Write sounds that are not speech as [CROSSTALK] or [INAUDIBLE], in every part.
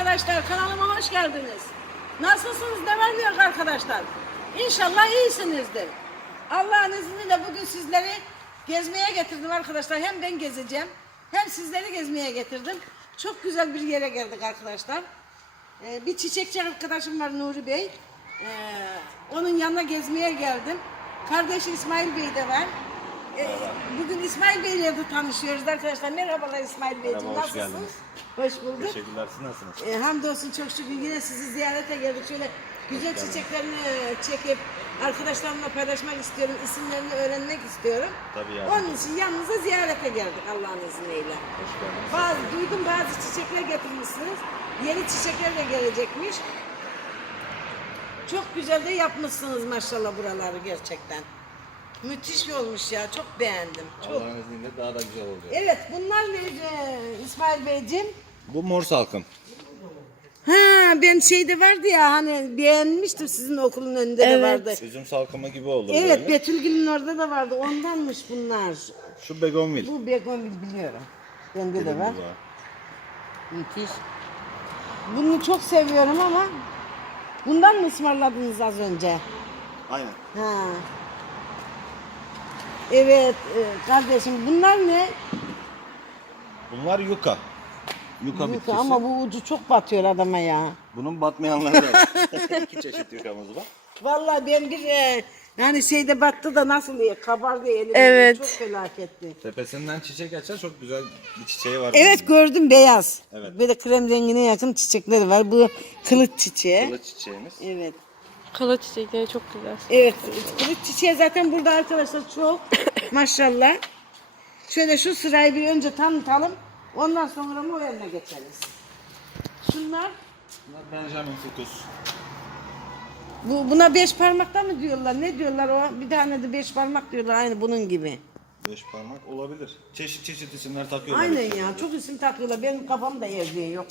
arkadaşlar kanalıma hoş geldiniz. Nasılsınız ne yok arkadaşlar? İnşallah iyisinizdir. Allah'ın izniyle bugün sizleri gezmeye getirdim arkadaşlar. Hem ben gezeceğim hem sizleri gezmeye getirdim. Çok güzel bir yere geldik arkadaşlar. Ee, bir çiçekçi arkadaşım var Nuri Bey. Ee, onun yanına gezmeye geldim. Kardeşi İsmail Bey de var. Ee, bugün İsmail Bey ile tanışıyoruz arkadaşlar. Merhabalar İsmail Beyciğim. Merhaba, hoş Nasılsınız? geldiniz. Hoş bulduk. Teşekkürler. Siz nasılsınız? E, hamdolsun çok şükür yine sizi ziyarete geldik. Şöyle güzel çiçeklerini e, çekip arkadaşlarımla paylaşmak istiyorum. isimlerini öğrenmek istiyorum. Tabii ya. Onun için yanınıza ziyarete geldik Allah'ın izniyle. Hoş geldiniz. Bazı, duydum bazı çiçekler getirmişsiniz. Yeni çiçekler de gelecekmiş. Çok güzel de yapmışsınız maşallah buraları gerçekten. Müthiş olmuş ya. Çok beğendim. Çok. Allah'ın izniyle daha da güzel olacak. Evet bunlar ne e, İsmail Beyciğim? Bu mor salkım. Ha ben şeyde vardı ya hani beğenmiştim sizin okulun önünde de vardı. Üzüm salkımı gibi olur Evet böyle. Betülgül'ün orada da vardı ondanmış bunlar. Şu begonvil. Bu begonvil biliyorum. Bende de var. Bu var. Müthiş. Bunu çok seviyorum ama bundan mı ısmarladınız az önce? Aynen. Ha. Evet e, kardeşim bunlar ne? Bunlar yuka. Yuka Yuka bitkisi. ama bu ucu çok batıyor adama ya. Bunun batmayanları da var. [LAUGHS] İki çeşit yukamız var. Vallahi ben bir e, yani şeyde battı da nasıl diye kabardı elim. Evet. Çok felaketti. Tepesinden çiçek açar. Çok güzel bir çiçeği var. Evet gördüm beyaz. Evet. Böyle krem rengine yakın çiçekleri var. Bu kılıç çiçeği. Kılıç çiçeğimiz. Evet. Kılıç çiçekleri çok güzel. Evet kılıç çiçeği zaten burada arkadaşlar çok [COUGHS] maşallah. Şöyle şu sırayı bir önce tanıtalım. Ondan sonra mı o yerine geçeriz. Şunlar Bunlar Benjamin Fucus. bu buna beş parmakta mı diyorlar? Ne diyorlar o? Bir tane de beş parmak diyorlar aynı bunun gibi. Beş parmak olabilir. Çeşit çeşit isimler takıyorlar. Aynen ya çok isim takıyorlar. Benim kafamda evliye yok.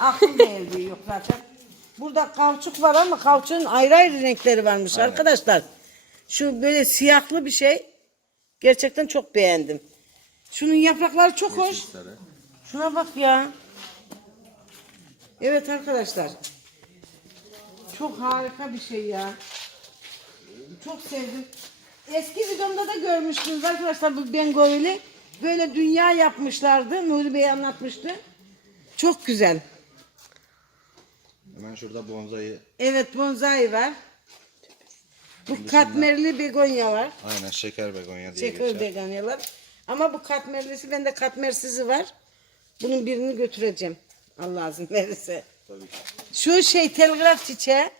Aklımda [LAUGHS] evliye yok zaten. Burada kavçuk var ama kavçuğun ayrı ayrı renkleri varmış arkadaşlar. Şu böyle siyahlı bir şey. Gerçekten çok beğendim. Şunun yaprakları çok hoş. Şuna bak ya. Evet arkadaşlar. Çok harika bir şey ya. Çok sevdim. Eski videomda da görmüştünüz arkadaşlar bu Bengovil'i. Böyle dünya yapmışlardı. Nuri Bey anlatmıştı. Çok güzel. Hemen şurada bonsai. Evet bonsai var. Bu katmerli begonya var. Aynen şeker begonya diye Şeker geçer. begonyalar. Ama bu katmerlisi bende katmersizi var. Bunun birini götüreceğim. Allah izin verirse. Tabii ki. Şu şey telgraf çiçeği.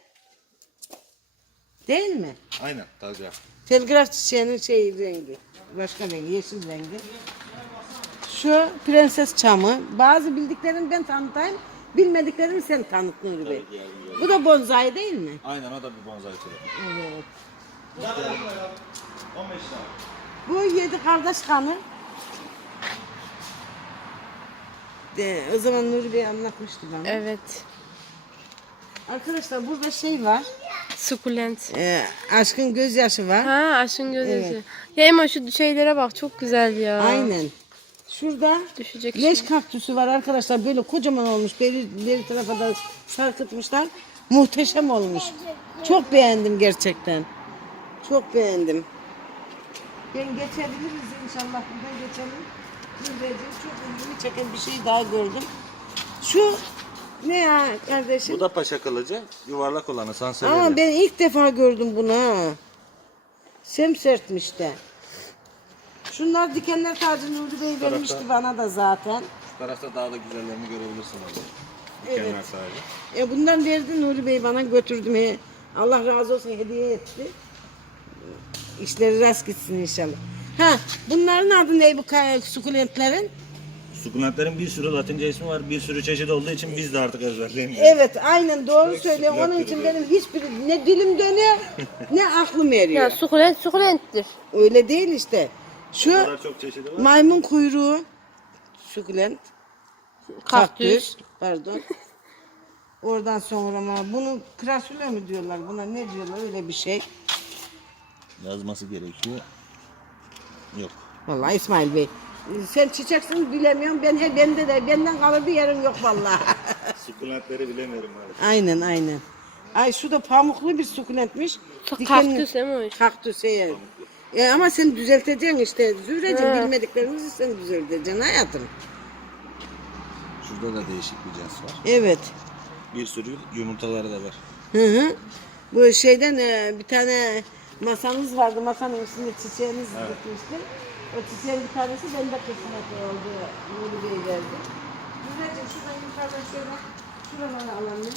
Değil mi? Aynen taze. Telgraf çiçeğinin şey rengi. Başka rengi, yeşil rengi. Şu prenses çamı. Bazı bildiklerimi ben tanıtayım. Bilmediklerimi sen tanıt Nuri Bey. Bu da bonsai değil mi? Aynen o da bir bonsai türü. Evet. 15 tane. Bu yedi kardeş kanı. De, o zaman Nuri Bey anlatmıştı bana. Evet. Arkadaşlar burada şey var. Sukulent. E, aşkın gözyaşı var. Ha aşkın gözyaşı. Evet. Ya Ema şu şeylere bak çok güzel ya. Aynen. Şurada Düşecek leş kaktüsü var arkadaşlar. Böyle kocaman olmuş. Beri, beri tarafa da sarkıtmışlar. Muhteşem olmuş. Çok beğendim gerçekten. Çok beğendim. Ben geçebiliriz inşallah. Buradan geçelim. Zümbeciğim çok ilgimi çeken bir şey daha gördüm. Şu ne ya kardeşim? Bu da paşa kılıcı. Yuvarlak olanı sansevyeria. Ama ben ilk defa gördüm bunu ha. Semsertmiş de. Şunlar dikenler tacı Nuri Bey vermişti bana da zaten. Şu tarafta daha da güzellerini görebilirsin orada. Evet. Dikenler sadece. E bundan verdi Nuri Bey bana götürdüm. He. Allah razı olsun hediye etti. İşleri rast gitsin inşallah. Ha bunların adı ne bu ka- sukulentlerin? Sukulentlerin bir sürü latince ismi var. Bir sürü çeşit olduğu için biz de artık ezberleyemiyoruz. Evet aynen doğru söylüyor. Onun için benim hiçbir ne dilim dönüyor ne aklım eriyor. Ya sukulent sukulenttir. Öyle değil işte. Şu kadar çok çeşidi var. maymun kuyruğu sukulent. Kaktüs. Pardon. [LAUGHS] Oradan sonra ama bunu krasüle mi diyorlar buna ne diyorlar öyle bir şey. Yazması gerekiyor. Yok. Vallahi İsmail Bey. Sen çiçeksin bilemiyorum. Ben he bende de benden kalır bir yerim yok vallahi. [LAUGHS] Sukulentleri bilemiyorum maalesef. Aynen aynen. Ay şu da pamuklu bir sukulentmiş. Dikenli- Kaktüs değil mi o? Kaktüs evet. E, ama sen düzelteceksin işte. Zühreciğim He. bilmediklerimizi sen düzelteceksin hayatım. Şurada da değişik bir cins var. Evet. Bir sürü yumurtaları da var. Hı hı. Bu şeyden e, bir tane masanız vardı. Masanın üstünde çiçeğiniz dikmişti. O çiçeğin bir tanesi bende kısmet oldu. Nuri Bey verdi. Zühreciğim şuradan yukarıdan şöyle şuraları alalım.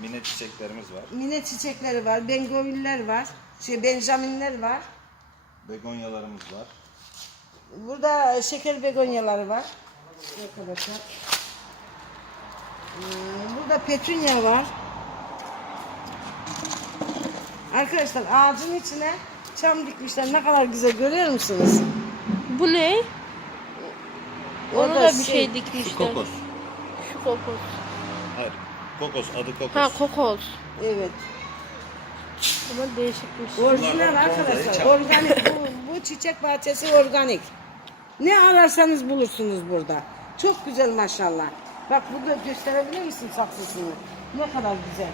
Mine çiçeklerimiz var. Mine çiçekleri var. Bengoviller var. Şey Benjaminler var. Begonyalarımız var. Burada şeker begonyaları var. Arkadaşlar. Ee, Burada petunya var. Arkadaşlar ağacın içine çam dikmişler. Ne kadar güzel görüyor musunuz? Bu ne? Onu Orada da bir şey- şey dikmişler. Kokos. Şu kokos. Hayır. Kokos adı kokos. Ha kokos. Evet. Ama değişikmiş. Orijinal arkadaşlar. Organik. Bu, bu çiçek bahçesi organik. Ne ararsanız bulursunuz burada. Çok güzel maşallah. Bak burada gösterebilir misin saksısını? Ne kadar güzel.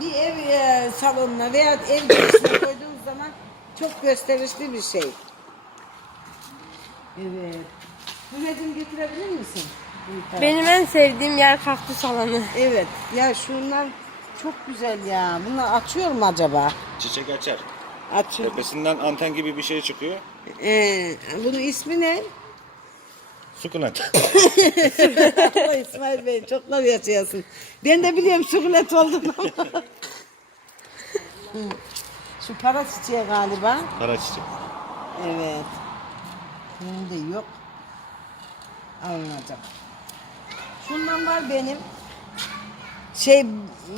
Bir ev e, salonuna veya ev girişine [COUGHS] koyduğunuz zaman çok gösterişli bir şey. Evet. Mehmet'im getirebilir misin? Benim en sevdiğim yer kaktüs alanı. Evet. Ya şunlar çok güzel ya. Bunlar açıyor mu acaba? Çiçek açar. Açıyor. Tepesinden anten gibi bir şey çıkıyor. Ee, bunun ismi ne? Sukulent. Allah [LAUGHS] [LAUGHS] İsmail Bey çoklar yaşayasın. Ben de biliyorum sukulet. Hı. [LAUGHS] Şu para çiçeği galiba. Kara çiçek. Evet. Bunun da yok. Alınacak. Şundan var benim. Şey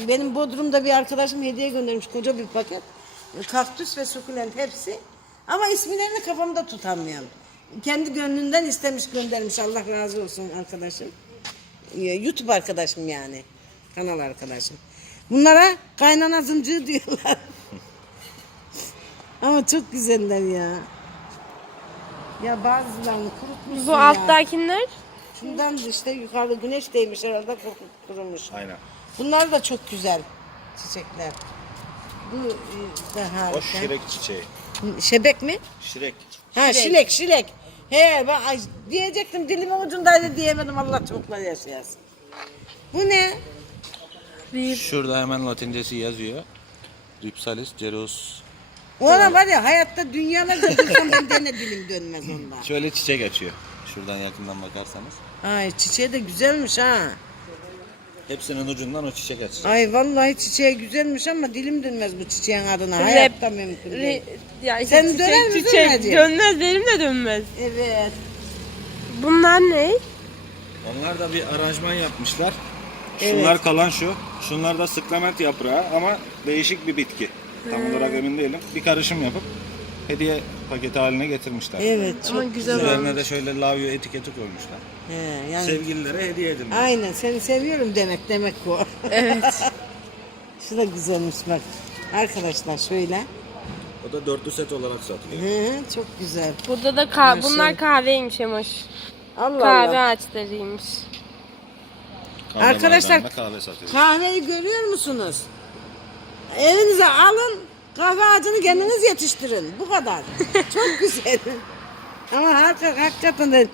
benim Bodrum'da bir arkadaşım hediye göndermiş koca bir paket. Kaktüs ve sukulent hepsi. Ama isimlerini kafamda tutamıyorum. Kendi gönlünden istemiş göndermiş. Allah razı olsun arkadaşım. Ee, YouTube arkadaşım yani. Kanal arkadaşım. Bunlara kaynana zıncığı [LAUGHS] diyorlar. Ama çok güzeller ya. Ya bazılarını kurutmuşsun Bu ya. alttakiler Şundan işte yukarı güneş değmiş herhalde kur- kurumuş. Aynen. Bunlar da çok güzel çiçekler. Bu e, da harika. O şirek çiçeği. Şebek mi? Şirek. Ha şilek şilek. He bak ay, diyecektim dilimin ucundaydı diyemedim Allah çoklar yaşayasın. Bu ne? Şurada hemen latincesi yazıyor. Ripsalis ceros. Ona var ya hayatta dünyalarca dursam ben gene dilim dönmez ondan. Şöyle çiçek açıyor. Şuradan yakından bakarsanız. Ay çiçeği de güzelmiş ha. Hepsinin ucundan o çiçek açacak. Ay vallahi çiçeği güzelmiş ama dilim dönmez bu çiçeğin adına. Rep- Hayatta mümkün Re- değil. ya işte Sen çiçek, döner misin çiçek. Hacı? Dönmez benim de dönmez. Evet. Bunlar ne? Onlar da bir aranjman yapmışlar. Şunlar kalan şu. Şunlar da sıklament yaprağı ama değişik bir bitki. Tam olarak emin değilim. Bir karışım yapıp hediye paketi haline getirmişler. Evet Ama çok güzel Üzerine olmuş. de şöyle lavyo etiketi koymuşlar. He, yani Sevgililere hediye edilmiş. aynen seni seviyorum demek demek bu. Evet. [LAUGHS] Şu da güzelmiş bak. Arkadaşlar şöyle. O da dörtlü set olarak satılıyor. Hı, çok güzel. Burada da ka- Her bunlar şey. kahveymiş Emoş. Allah Kahve Allah. ağaçlarıymış. Kahve Arkadaşlar- meydanında kahve satıyor. Kahveyi görüyor musunuz? Evinize alın. Kahve ağacını kendiniz yetiştirin. Bu kadar. [LAUGHS] çok güzel. Ama hakikaten, hakikaten de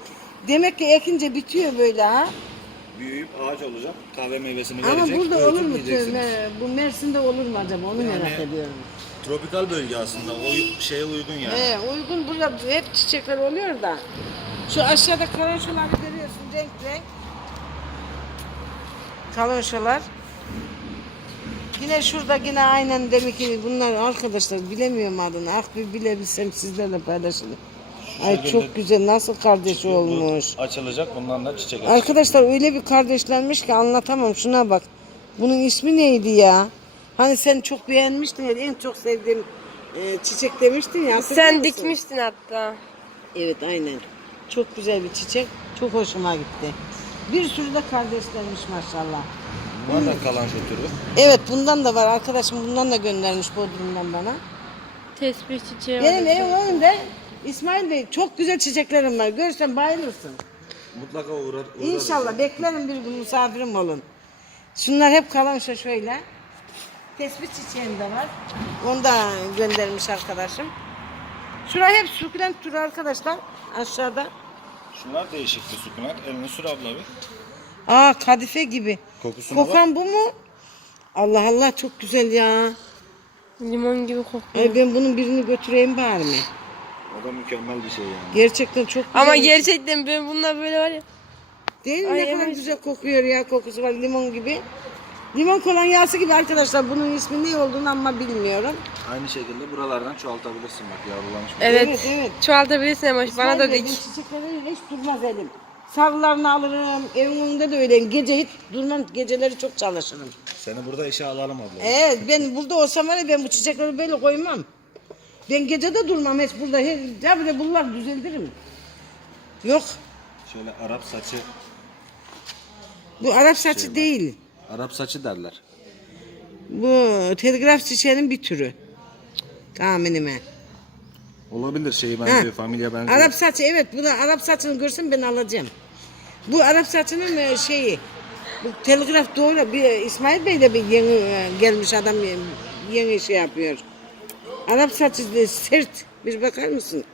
demek ki ekince bitiyor böyle ha. Büyüyüp ağaç olacak. Kahve meyvesini Ama verecek. burada olur mu? Bu Mersin'de olur mu acaba? Onu merak Yani- ediyorum. Tropikal bölge aslında. O şeye uygun yani. He, uygun burada hep çiçekler oluyor da. Şu aşağıda karoşaları görüyorsun renk renk. Karoşalar. Yine şurada yine aynen demek ki bunlar arkadaşlar bilemiyorum adını. Ah bir bilebilsem sizlerle paylaşırım. Ay çok güzel nasıl kardeşi olmuş. Bu açılacak. Bundan da çiçek açacak. Arkadaşlar öyle bir kardeşlenmiş ki anlatamam. Şuna bak. Bunun ismi neydi ya? Hani sen çok beğenmiştin ya en çok sevdiğim e, çiçek demiştin ya. hatırlıyor Sen musun? dikmiştin hatta. Evet aynen. Çok güzel bir çiçek. Çok hoşuma gitti. Bir sürü de kardeşlermiş maşallah. Bunlar da kalan türü. Evet bundan da var. Arkadaşım bundan da göndermiş Bodrum'dan bana. Tesbih çiçeği var. Benim evim önünde İsmail Bey çok güzel çiçeklerim var. Görsen bayılırsın. Mutlaka uğrar. uğrarız. İnşallah beklerim bir gün misafirim olun. Şunlar hep kalan şu şöyle. Tespih çiçeğim de var. Onu da göndermiş arkadaşım. Şuraya hep sukulent türü arkadaşlar. Aşağıda. Şunlar değişik bir sukunat. Elini sür abla bir. Aa kadife gibi. Kokusuna bak. Kokan bu mu? Allah Allah çok güzel ya. Limon gibi kokuyor. Ay ben bunun birini götüreyim bari mi? O da mükemmel bir şey yani. Gerçekten çok güzel. Ama gerçekten ben bunlar böyle var ya. Değil mi? Ay, ne kadar evet. güzel kokuyor ya. Kokusu var limon gibi. Limon kolonyası gibi arkadaşlar. Bunun ismi ne olduğunu ama bilmiyorum. Aynı şekilde buralardan çoğaltabilirsin bak yavrulamış. Evet. Evet, evet. Çoğaltabilirsin ama bana da dik. ben çiçekleri hiç durmaz elim. Sarılarını alırım. Evin önünde de öyleyim. Gece hiç durmam. Geceleri çok çalışırım. Seni burada işe alalım abla. Evet ben burada olsam var ya ben bu çiçekleri böyle koymam. Ben gece de durmam hiç burada. Her, ya böyle bunlar düzeltirim. Yok. Şöyle Arap saçı, Bu Arap saçı değil. Arap saçı derler. Bu telgraf çiçeğinin bir türü. Tahminime. Olabilir şeyi Ha. benziyor, familya benziyor. Arap saçı evet. Bunu Arap saçını görsem ben alacağım. Bu Arap saçının e, şeyi. Bu telgraf doğru. Bir İsmail Bey de bir yeni e, gelmiş adam e, yeni şey yapıyor. Arap saçı da sert. Bir bakar mısın?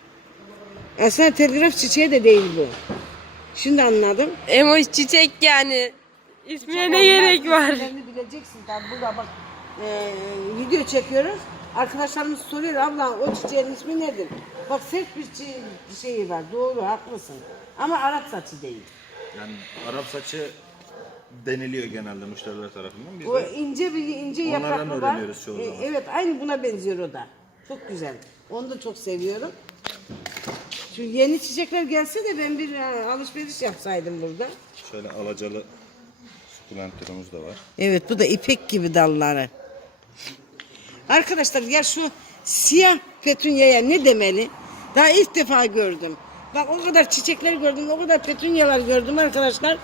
Aslında telgraf çiçeği de değil bu. Şimdi anladım. Emoş çiçek yani. İsmine ne gerek var? Bileceksin tabi burada bak e, video çekiyoruz. Arkadaşlarımız soruyor abla o çiçeğin ismi nedir? Bak sert bir çi- şeyi var doğru haklısın. Ama Arap saçı değil. Yani Arap saçı deniliyor genelde müşteriler tarafından. Biz O de ince bir ince Onlardan yapraklı var. öğreniyoruz çoğu E, zaman. evet aynı buna benziyor o da. Çok güzel. Onu da çok seviyorum. Şu yeni çiçekler gelse de ben bir e, alışveriş yapsaydım burada. şöyle alacalı sukulentlerimiz de var. Evet bu da ipek gibi dalları. Arkadaşlar ya şu siyah petunyaya ne demeli? Daha ilk defa gördüm. Bak o kadar çiçekler gördüm, o kadar petunyalar gördüm arkadaşlar.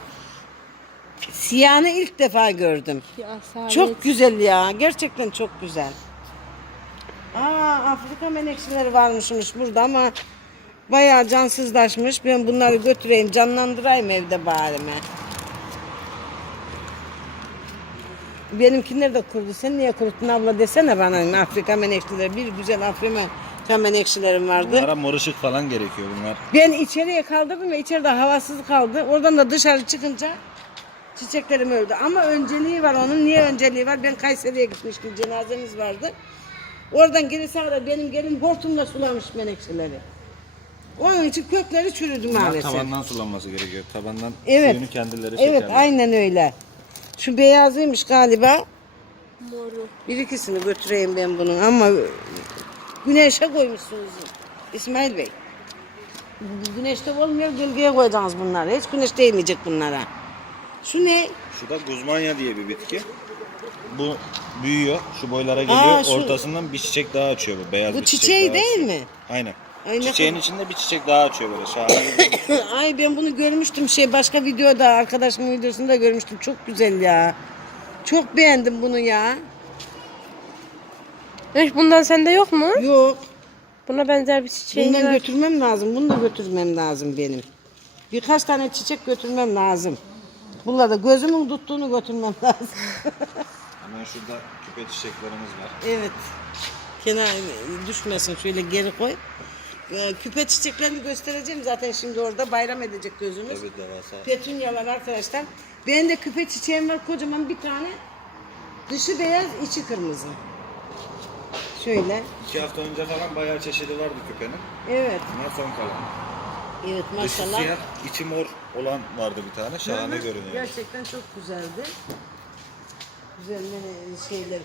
Siyahını ilk defa gördüm. Ya Çok güzel ya. Gerçekten çok güzel. Aa Afrika menekşeleri varmışmış burada ama bayağı cansızlaşmış. Ben bunları götüreyim, canlandırayım evde bari mi? Benimkiler de kurudu. Sen niye kuruttun abla desene bana Afrika menekşeleri. Bir güzel Afrika menekşelerim vardı. Bunlara mor ışık falan gerekiyor bunlar. Ben içeriye kaldırdım ve içeride havasız kaldı. Oradan da dışarı çıkınca çiçeklerim öldü. Ama önceliği var onun. Niye önceliği var? Ben Kayseri'ye gitmiştim. Cenazemiz vardı. Oradan geri sağda benim gelin hortumla sulamış menekşeleri. Onun için kökleri çürüdü maalesef. tabandan sulanması gerekiyor. Tabandan Evet. suyunu kendileri Evet çekerler. aynen öyle. Şu beyazıymış galiba. Moru. Bir ikisini götüreyim ben bunun ama güneşe koymuşsunuz İsmail Bey. Güneşte olmuyor gölgeye koyacaksınız bunları. Hiç güneş değmeyecek bunlara. Şu ne? Şu da guzmanya diye bir bitki. Bu büyüyor, şu boylara geliyor. Aa, şu- Ortasından bir çiçek daha açıyor bu beyaz Bu bir çiçek çiçeği daha değil açıyor. mi? Aynen. Ay ne Çiçeğin içinde bir çiçek daha açıyor böyle şahane. [LAUGHS] Ay ben bunu görmüştüm şey başka videoda arkadaşımın videosunda görmüştüm. Çok güzel ya. Çok beğendim bunu ya. Emoş bundan sende yok mu? Yok. Buna benzer bir çiçeğin Bundan var. götürmem lazım. Bunu da götürmem lazım benim. Birkaç tane çiçek götürmem lazım. Bunlar da gözümün tuttuğunu götürmem [LAUGHS] lazım. Hemen şurada küpe çiçeklerimiz var. evet. Kenar düşmesin şöyle geri koy. Ee, küpe çiçeklerini göstereceğim zaten şimdi orada bayram edecek gözümüz. Tabii devasa. Petunyalar arkadaşlar. Benim de küpe çiçeğim var kocaman bir tane. Dışı beyaz, içi kırmızı. Şöyle. İki hafta önce falan bayağı çeşidi vardı küpenin. Evet. Bunlar son kalan. Evet Dışı maşallah. siyah, içi mor olan vardı bir tane. Şahane Hı hı. görünüyor. Gerçekten çok güzeldi. Güzel ne- şeyler.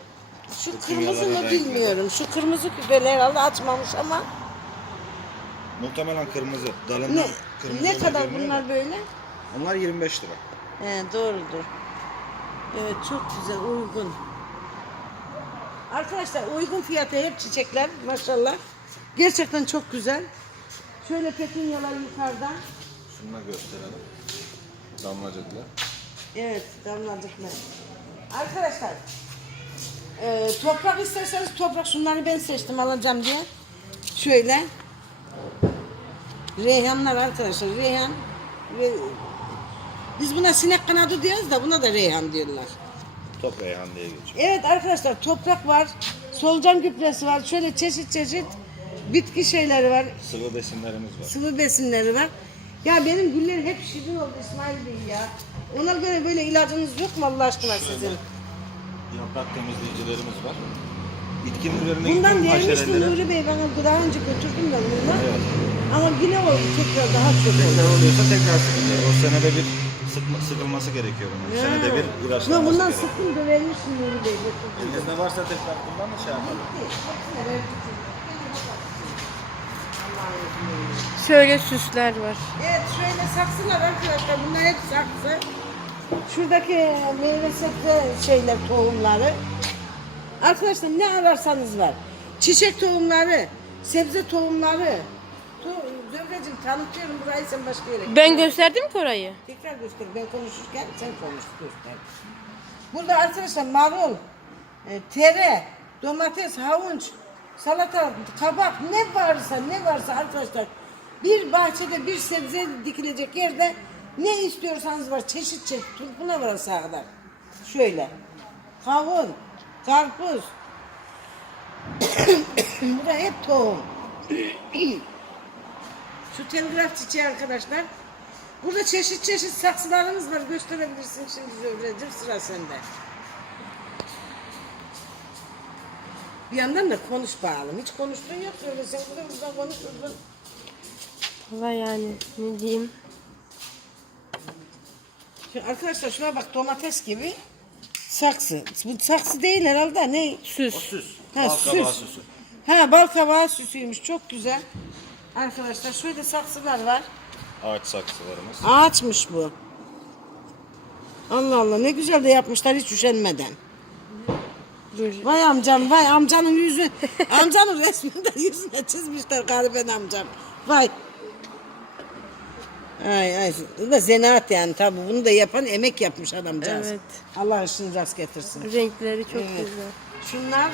Şu kırmızı mı bilmiyorum. Şu kırmızı küpeler herhalde açmamış ama Muhtemelen kırmızı. Dalından ne kırmızı ne olan kadar görünüyor bunlar da. böyle? Onlar 25 lira. He doğrudur. Evet çok güzel uygun. Arkadaşlar uygun fiyata hep çiçekler maşallah. Gerçekten çok güzel. Şöyle petunyalar yukarıda. Şunu da gösterelim. Damlacıklı. Evet damlacıklar. Arkadaşlar e, toprak isterseniz toprak şunları ben seçtim alacağım diye. Şöyle. Reyhanlar arkadaşlar. Reyhan Ve biz buna sinek kanadı diyoruz da buna da reyhan diyorlar. Top reyhan diye geçiyor. Evet arkadaşlar toprak var, solucan gübresi var, şöyle çeşit çeşit bitki şeyleri var, Sıvı besinlerimiz var. sıvı besinleri var. Ya benim güller hep şirin oldu İsmail Bey ya. Ona göre böyle ilacınız yok mu Allah aşkına sizin? Yaprak temizleyicilerimiz var. Bitki üzerine Bundan gelmişti. Nuri Bey bana daha önce götürdüm ben bundan. Evet. Ama yine oldu tekrar daha çok Tekrar oluyorsa tekrar sıkılıyor. O senede bir sıkma, sıkılması gerekiyor bunun. Ya. Senede bir Yo, ilaçlanması bundan gerekiyor. sıkın dövermişsin Nuri Bey. götürdüm. Elinizde varsa tekrar kullanın şey yapalım. İzniyle. Şöyle süsler var. Evet şöyle saksılar arkadaşlar bunlar hep saksı. Şuradaki meyve sebze şeyler tohumları. Arkadaşlar ne ararsanız var. Çiçek tohumları, sebze tohumları. Zöhreciğim tanıtıyorum burayı sen başka yere. git. Ben gösterdim ki orayı. Tekrar göster. Ben konuşurken sen konuş göster. Burada arkadaşlar marul, e, tere, domates, havuç, salata, kabak ne varsa ne varsa arkadaşlar bir bahçede bir sebze dikilecek yerde ne istiyorsanız var çeşit çeşit turpuna var kadar. Şöyle kavun, karpuz. [COUGHS] Burada hep tohum. [COUGHS] Şu telgraf çiçeği arkadaşlar. Burada çeşit çeşit saksılarımız var. Gösterebilirsin şimdi Zöhreciğim sıra sende. Bir yandan da konuş bakalım. Hiç konuştuğun yok öyle. Sen burada buradan konuşurdun. Valla yani ne diyeyim. Şu arkadaşlar şuna bak domates gibi saksı. Bu saksı değil herhalde ne? Süs. Süs. Ha, Bal kabağı süs. süsü. Ha bal kabağı süsüymüş. Çok güzel. Arkadaşlar şöyle saksılar var. Ağaç saksılarımız. Ağaçmış bu. Allah Allah ne güzel de yapmışlar hiç üşenmeden. Vay amcam vay amcanın yüzü amcanın resmini de yüzüne çizmişler gariben amcam. Vay. Ay ay bu da zanaat yani tabi bunu da yapan emek yapmış adamcağız. Evet. Allah işini rast getirsin. Renkleri çok Evet. güzel. Şunlar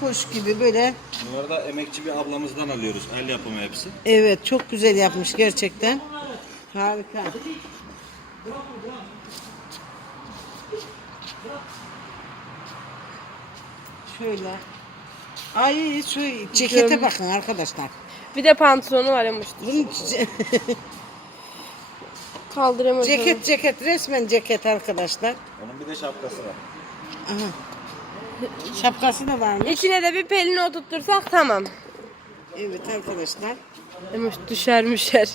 kuş gibi böyle Bunları da emekçi bir ablamızdan alıyoruz. El yapımı hepsi. evet çok güzel yapmış gerçekten. Harika. Şöyle. Ay şu cekete bakın arkadaşlar. Bir de pantolonu var ama. Bunun ce- [LAUGHS] Kaldıramadım. ceket ceket resmen ceket arkadaşlar. Onun bir de şapkası var. Aha. Şapkası da varmış. İçine de bir pelin oturtursak tamam. Evet arkadaşlar. Ama düşermişer.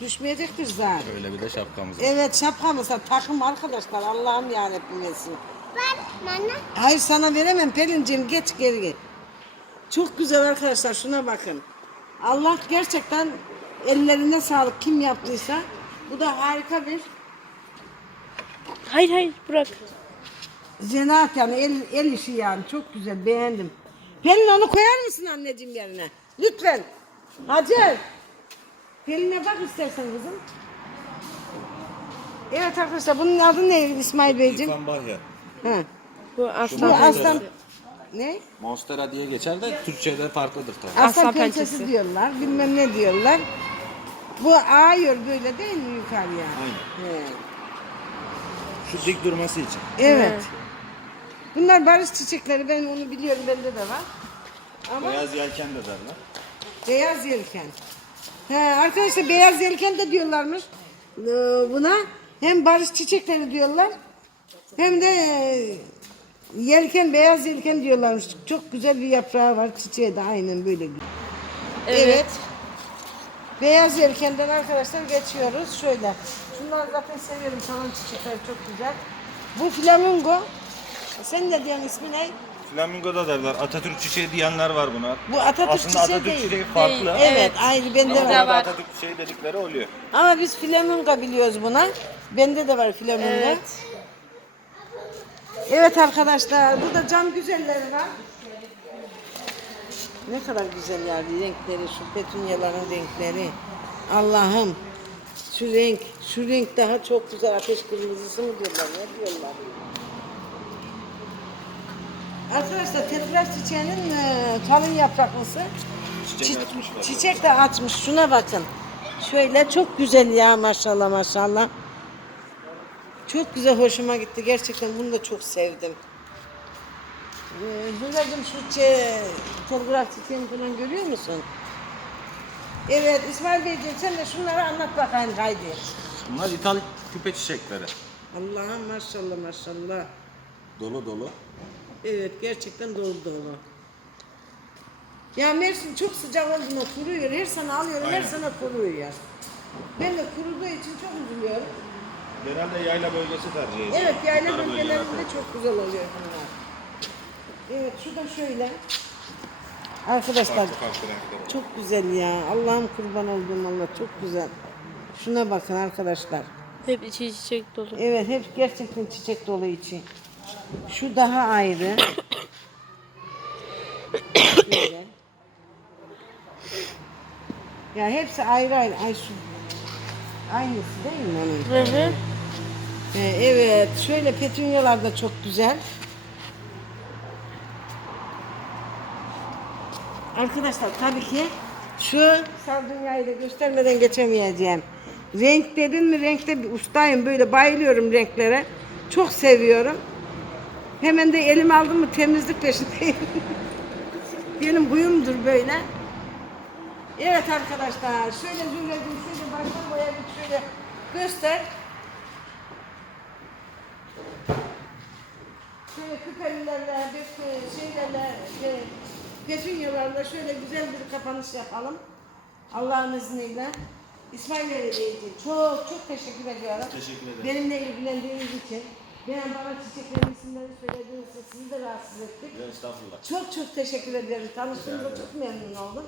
Düşmeyecektir zaten. Öyle bir de şapkamız var. Evet şapkamız var. Takım arkadaşlar. Allah'ım yarabbim etsin. Ver bana. Hayır sana veremem Pelinciğim geç geri git. Çok güzel arkadaşlar şuna bakın. Allah gerçekten ellerine sağlık kim yaptıysa. Bu da harika bir Hayır hayır bırak. Zanaat yani el, el işi yani çok güzel beğendim. Pelin onu koyar mısın anneciğim yerine? Lütfen. Hacer. Pelin'e bak istersen kızım. Evet arkadaşlar bunun adı ne İsmail Beyciğim? İrfan Bahya. Bu Bu aslan. aslan ne? Monstera diye geçer de Türkçe'de farklıdır tabii. Aslan, Aslan pençesi, pençesi. diyorlar. Bilmem ne diyorlar. Bu ağıyor böyle değil mi yukarıya? Aynen. He. Şu dik durması için. Evet. Bunlar barış çiçekleri ben onu biliyorum bende de var. Ama Beyaz yelken de derler. beyaz yelken. He, arkadaşlar beyaz yelken de diyorlarmış ee, buna. Hem barış çiçekleri diyorlar. Hem de e, yelken, beyaz yelken diyorlarmış. Çok güzel bir yaprağı var. Çiçeği de aynen böyle. Evet. Evet. Beyaz yelkenden arkadaşlar geçiyoruz. Şöyle. Şunları zaten seviyorum. Saman çiçekleri çok güzel. Bu flamingo. Sen ne diyorsun ismi ne? Flamingo da derler. Atatürk çiçeği diyenler var buna. Bu Atatürk Aslında çiçeği Atatürk değil. çiçeği farklı. Değil. Evet, Evet. aynı bende Ama var. var. Atatürk çiçeği dedikleri oluyor. Ama biz flamingo biliyoruz buna. Bende de var flamingo. Evet. Evet. arkadaşlar, burada cam güzelleri var. Ne kadar güzel yani renkleri, şu petunyaların renkleri. Allah'ım. Şu renk, şu renk daha çok güzel. Ateş kırmızısı mı diyorlar, ne diyorlar? Arkadaşlar telgraf çiçeğinin e, kalın yapraklısı. Çiçek Çi- açmış var. çiçek de açmış. Şuna bakın. Şöyle çok güzel ya maşallah maşallah. Çok güzel hoşuma gitti. Gerçekten bunu da çok sevdim. Ee, Hülya'cığım şu çe, telgraf çiçeğini falan görüyor musun? Evet İsmail Beyciğim sen de şunları anlat bakayım haydi. Bunlar ithal küpe çiçekleri. Allah'ım maşallah maşallah. Dolu dolu. Evet gerçekten dolu dolu. Ya Mersin çok sıcak olduğunda kuruyor. Her sene alıyorum, her Aynen. sene kuruyor. Ben de kuruduğu için çok üzülüyorum. Genelde yayla bölgesi tercih ediyor. Evet yayla Yukarı bölgelerinde bölgelerde. çok güzel oluyor bunlar. Evet şu da şöyle. Arkadaşlar Farklı farklı renkler çok güzel ya. Allah'ım kurban olduğum Allah çok güzel. Şuna bakın arkadaşlar. Hep içi çiçek dolu. Evet hep gerçekten çiçek dolu içi. Şu daha ayrı. Şöyle. Ya hepsi ayrı ayrı. Ay şu aynısı değil mi onun? Hı. Ee, evet şöyle petunyalar da çok güzel. Arkadaşlar tabii ki şu sardunyayı da göstermeden geçemeyeceğim. Renk dedin mi renkte bir ustayım böyle bayılıyorum renklere. Çok seviyorum. Hemen de elime aldım mı temizlik peşindeyim. [LAUGHS] Benim huyumdur böyle. Evet arkadaşlar şöyle Zümreciğim şöyle baştan boya bir şöyle göster. Şöyle küpelilerle, bir şeylerle, şey, petunyalarla şöyle güzel bir kapanış yapalım. Allah'ın izniyle. İsmail Beyciğim çok çok teşekkür ediyorum. Teşekkür ederim. Benimle ilgilendiğiniz için. Benim bana çiçeklerin isimlerini söylediğiniz için sizi de rahatsız ettik. Estağfurullah. Çok çok teşekkür ederim. Tanıştığımda çok memnun oldum.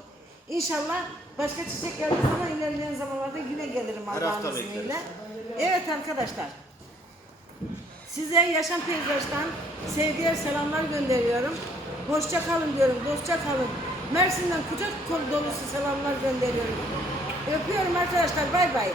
İnşallah başka çiçek geldiği zaman ilerleyen zamanlarda yine gelirim Her Allah'ın hafta izniyle. bekleriz. Evet arkadaşlar. Size Yaşam Peyzaj'dan sevgiye selamlar gönderiyorum. Hoşça kalın diyorum, dostça kalın. Mersin'den kucak dolusu selamlar gönderiyorum. Öpüyorum arkadaşlar, bay bay.